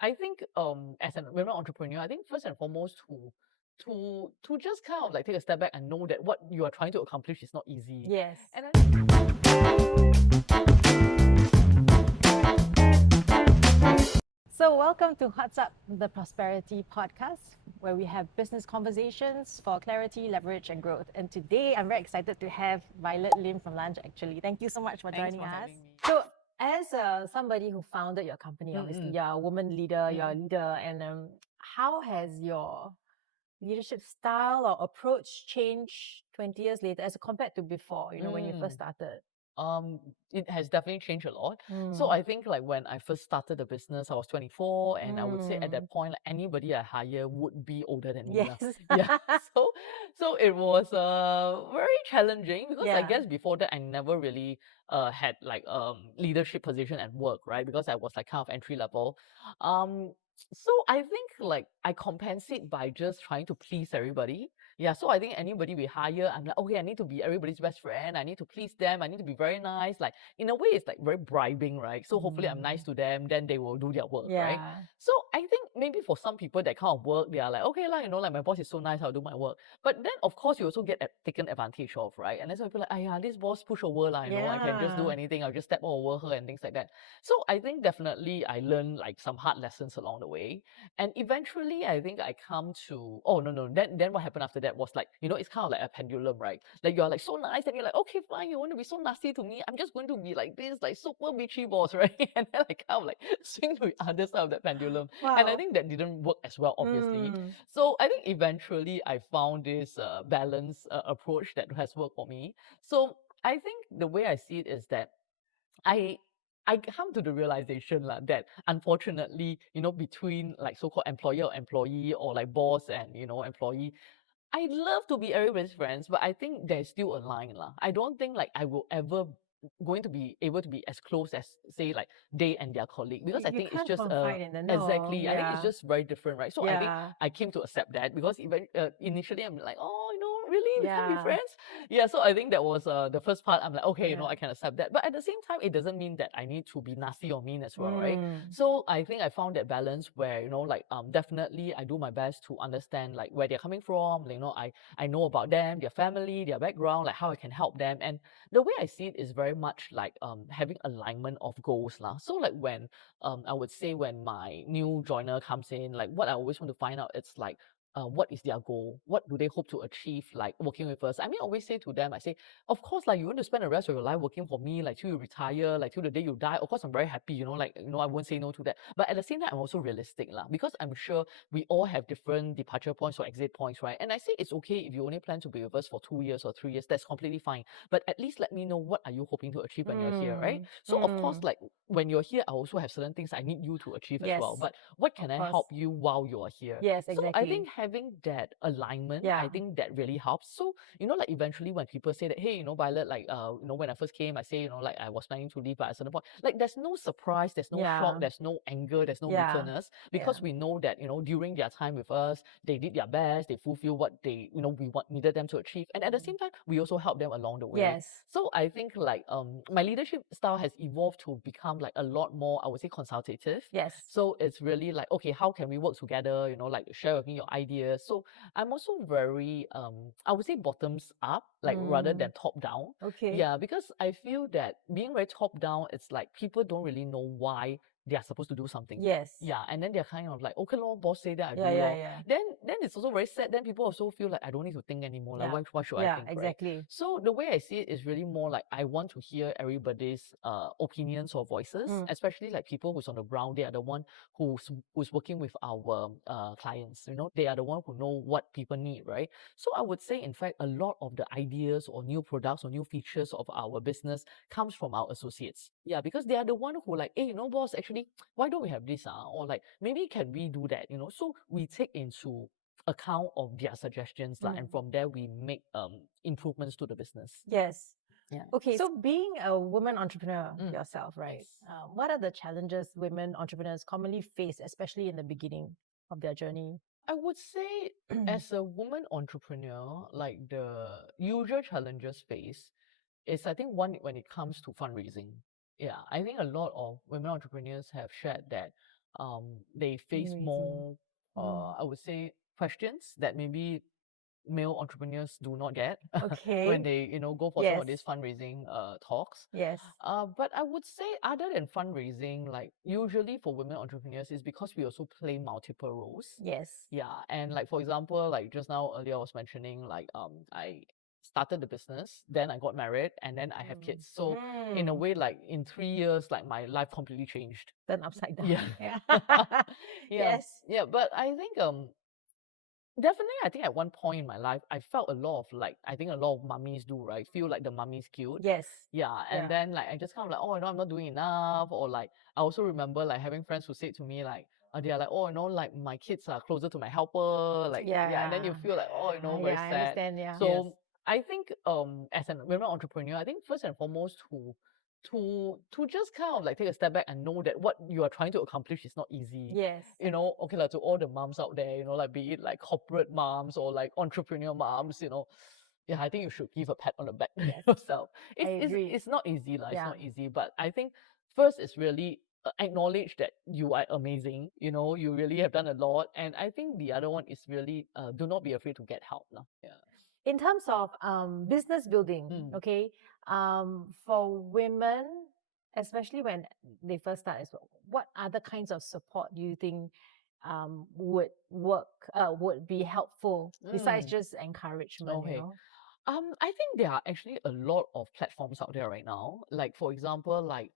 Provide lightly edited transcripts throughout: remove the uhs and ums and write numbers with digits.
I think as an women entrepreneur, I think first and foremost to just kind of like take a step back and know that what you are trying to accomplish is not easy. Yes. And I So, welcome to What's Up, the Prosperity Podcast, where we have business conversations for clarity, leverage, and growth. And today, I'm very excited to have Violet Lim from Lunch, actually. Thank you so much for Thanks joining for us. having me. So, as somebody who founded your company, obviously, you're a woman leader, you're a leader, and how has your leadership style or approach changed 20 years later as compared to before, when you first started? It has definitely changed a lot. So I think like when I first started the business, I was 24, and I would say at that point, like anybody I hire would be older than me. Yes. Yeah. So it was very challenging because I Yeah. guess before that I never really had like leadership position at work, right? Because I was like kind of entry level. Um so I think like I compensate by just trying to please everybody. Yeah, so I think anybody we hire, I'm like, okay, I need to be everybody's best friend. I need to please them. I need to be very nice. Like in a way, it's like very bribing, right? So hopefully I'm nice to them, then they will do their work, right? Yeah. So I think maybe for some people that kind of work, they are like, okay, like like my boss is so nice, I'll do my work. But then of course you also get taken advantage of, right? And then some people are like, yeah, this boss push over, like, I can just do Yeah. anything. I'll just step all over her and things like that. So I think definitely I learned like some hard lessons along the way. And eventually, I think I come to, oh, no. Then what happened after that was like, it's kind of like a pendulum, right? Like you're like so nice and you're like, okay, fine, you want to be so nasty to me. I'm just going to be like this, like super bitchy boss, right? And then I kind of like swing to the other side of that pendulum. And I Wow. think that didn't work as well, obviously. So I think eventually I found this balance approach that has worked for me. So I think the way I see it is that I I come to the realization that unfortunately, between like so-called employer or employee or like boss and employee, I love to be everybody's friends, but I think there's still a line lah. I don't think like I will ever going to be able to be as close as say like they and their colleague, because I You think it's can't just confide in the know. exactly. I think it's Yeah. just very different, right? So I think Yeah. I came to accept that because even initially I'm like, oh, really, we can't be Yeah. friends. Yeah, so I think that was the first part. I'm like, okay, Yeah. I can accept that, but at the same time, it doesn't mean that I need to be nasty or mean as well, right? Mm. So I think I found that balance where like definitely I do my best to understand like where they're coming from. Like, I know about them, their family, their background, like how I can help them. And the way I see it is very much like having alignment of goals lah. So like when I would say when my new joiner comes in, like what I always want to find out, it's like what is their goal? What do they hope to achieve, like working with us? I mean, I always say to them, I say, of course, like you want to spend the rest of your life working for me, like till you retire, like till the day you die. Of course, I'm very happy, like, I won't say no to that. But at the same time, I'm also realistic, lah, because I'm sure we all have different departure points or exit points, right? And I say it's okay if you only plan to be with us for 2 years or 3 years, that's completely fine. But at least let me know what are you hoping to achieve when you're here, right? So of course, like when you're here, I also have certain things I need you to achieve as well. Yes. But what can Of I course. help you while you are here? Yes, So I exactly. think having that alignment, Yeah. I think that really helps. So, like eventually when people say that, hey, Violet, like, when I first came, I say, like I was planning to leave, but at a certain point, like there's no surprise, there's no Yeah. shock, there's no anger, there's no Yeah. bitterness, because we know that, during their time with us, they did their best, they fulfill what they, needed them to achieve. And at the same time, we also help them along the way. Yes. So I think like my leadership style has evolved to become like a lot more, I would say, consultative. Yes. So it's really like, okay, how can we work together? Like share with me your ideas. So I'm also very I would say bottoms up, like rather than top down. Okay. Yeah, because I feel that being very top down, it's like people don't really know why they are supposed to do something. Yes. Yeah, and then they're kind of like, okay, lor, boss say that I do Yeah, lor. yeah. Then it's also very sad. Then people also feel like I don't need to think anymore. Like why should I Yeah, think, right? exactly. So the way I see it is really more like I want to hear everybody's opinions or voices, especially like people who's on the ground. They are the one who's working with our clients. They are the one who know what people need, right? So I would say, in fact, a lot of the ideas or new products or new features of our business comes from our associates. Yeah, because they are the one who like, hey, boss, actually, why don't we have this? Or like, maybe can we do that? So we take into account of their suggestions, and from there we make improvements to the business. Yes. Yeah. Okay, so being a woman entrepreneur yourself, right? Yes. What are the challenges women entrepreneurs commonly face, especially in the beginning of their journey? I would say, as a woman entrepreneur, like the usual challenges faced is, I think, one when it comes to fundraising. Yeah, I think a lot of women entrepreneurs have shared that they face Amazing. more, I would say, questions that maybe male entrepreneurs do not get Okay. when they, go for some of these Yes. fundraising talks. Yes. But I would say other than fundraising, like usually for women entrepreneurs is because we also play multiple roles. Yes. Yeah. And like, for example, like just now earlier I was mentioning, like, I started the business, then I got married, and then I have kids. So in a way, like in 3 years, like my life completely changed. Turn upside down. Yeah. Yeah. Yes. Yeah. But I think, definitely, I think at one point in my life, I felt a lot of like, I think a lot of mummies do, right? Feel like the mummy's cute. Yes. Yeah. And Yeah. then like, I just kind of like, oh, I'm not doing enough. Or like, I also remember like having friends who said to me like, they are like, oh, like my kids are closer to my helper. Like, yeah. And then you feel like, oh, very Yeah, I sad. understand. Yeah. So I think, as an women entrepreneur, I think first and foremost to just kind of like take a step back and know that what you are trying to accomplish is not easy. Yes. Okay, like to all the moms out there, like be it like corporate moms or like entrepreneur moms, yeah, I think you should give a pat on the back to yourself. I agree. It's not easy, like, Yeah. it's not easy, but I think first is really acknowledge that you are amazing, you really have done a lot. And I think the other one is really do not be afraid to get help. Yeah. In terms of business building, okay, for women, especially when they first start as well, what other kinds of support do you think would be helpful besides just encouragement? Okay. I think there are actually a lot of platforms out there right now. Like, for example, like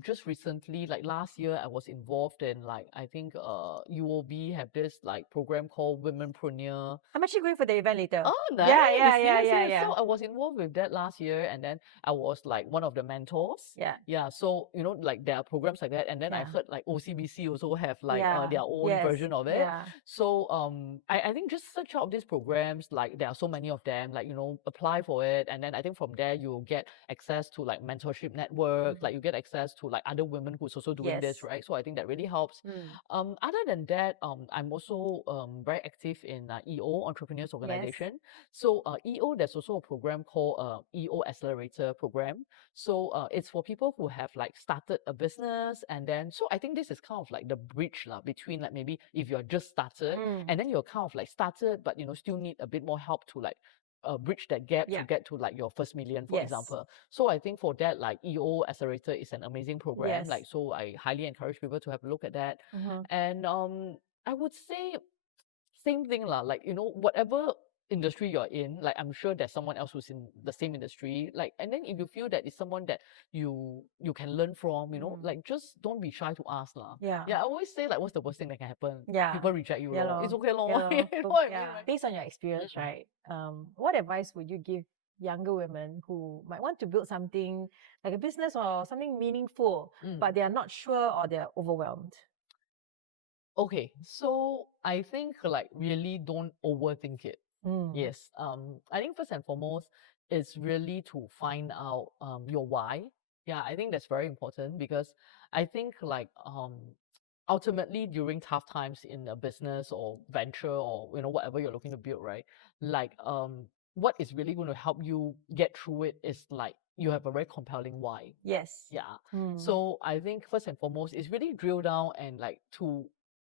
just recently, like last year, I was involved in like, I think UOB have this like program called Womenpreneur. I'm actually going for the event later. Oh, nice. Yeah. So I was involved with that last year, and then I was like one of the mentors. Yeah. So like there are programs like that, and then I heard like OCBC also have like their own Yes. version of it. Yeah. So I think just search out these programs. Like there are so many of them. Like apply for it, and then I think from there you'll get access to like mentorship network. Like you get access to like other women who's also doing this, right? So I think that really helps. Other than that, I'm also very active in EO, Entrepreneurs Organization. So EO, there's also a program called EO Accelerator Program. So it's for people who have like started a business, and then so I think this is kind of like the bridge between like maybe if you're just started and then you're kind of like started, but still need a bit more help to like bridge that gap to get to like your first million, for example. So I think for that, like EO Accelerator is an amazing program. Like, so I highly encourage people to have a look at that. And I would say same thing lah. Like whatever industry you're in, like I'm sure there's someone else who's in the same industry. Like, and then if you feel that it's someone that you can learn from, like just don't be shy to ask lah. Yeah. I always say like, what's the worst thing that can happen? Yeah. People reject you. It's okay lor. Yeah. You know what I mean, right? Based on your experience, right? What advice would you give younger women who might want to build something like a business or something meaningful, but they are not sure or they're overwhelmed? Okay, so I think like really don't overthink it. Yes. I think first and foremost, it's really to find out your why. Yeah, I think that's very important because I think like ultimately during tough times in a business or venture or whatever you're looking to build, right? Like what is really going to help you get through it is like you have a very compelling why. Yes. Yeah. So I think first and foremost is really drill down and like to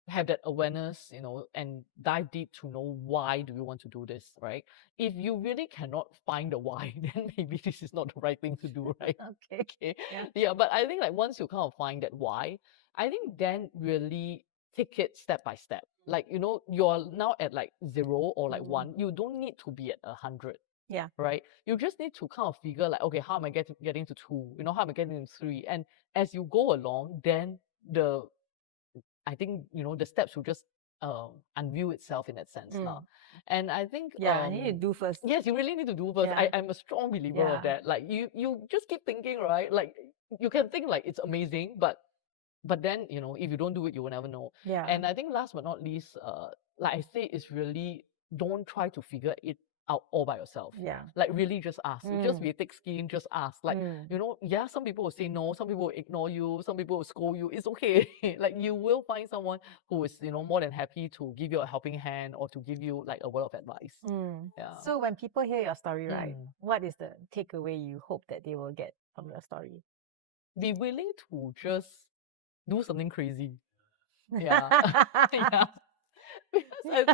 have that awareness, and dive deep to know why do you want to do this, right? If you really cannot find the why, then maybe this is not the right thing to do, right? Okay. Yeah, but I think like once you kind of find that why, I think then really take it step by step. Like, you're now at like 0 or like 1. You don't need to be at 100. Yeah. Right? You just need to kind of figure like, okay, how am I getting to 2? How am I getting to 3? And as you go along, then I think, the steps will just unveil itself in that sense now. And I think I need to do first. Yes, you really need to do first. I'm a strong believer of that. Like you just keep thinking, right? Like you can think like it's amazing, but then, if you don't do it, you will never know. Yeah. And I think last but not least, like I say, is really don't try to figure it out all by yourself. Yeah. Like really just ask. Just be thick skin, just ask. Like, some people will say no, some people will ignore you, some people will scold you. It's okay. Like you will find someone who is, more than happy to give you a helping hand or to give you like a word of advice. Yeah. So when people hear your story, right, what is the takeaway you hope that they will get from your story? Be willing to just do something crazy. Yeah. Yeah. Because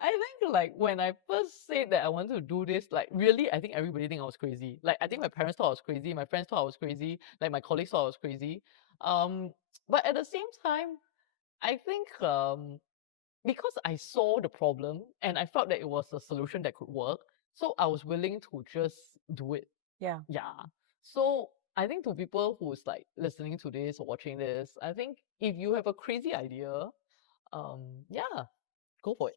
I think like when I first said that I wanted to do this, like really I think everybody think I was crazy. Like I think my parents thought I was crazy, my friends thought I was crazy, like my colleagues thought I was crazy. Um but at the same time, I think because I saw the problem and I felt that it was a solution that could work, so I was willing to just do it. Yeah. Yeah. So I think to people who's like listening to this or watching this, I think if you have a crazy idea, yeah, go for it.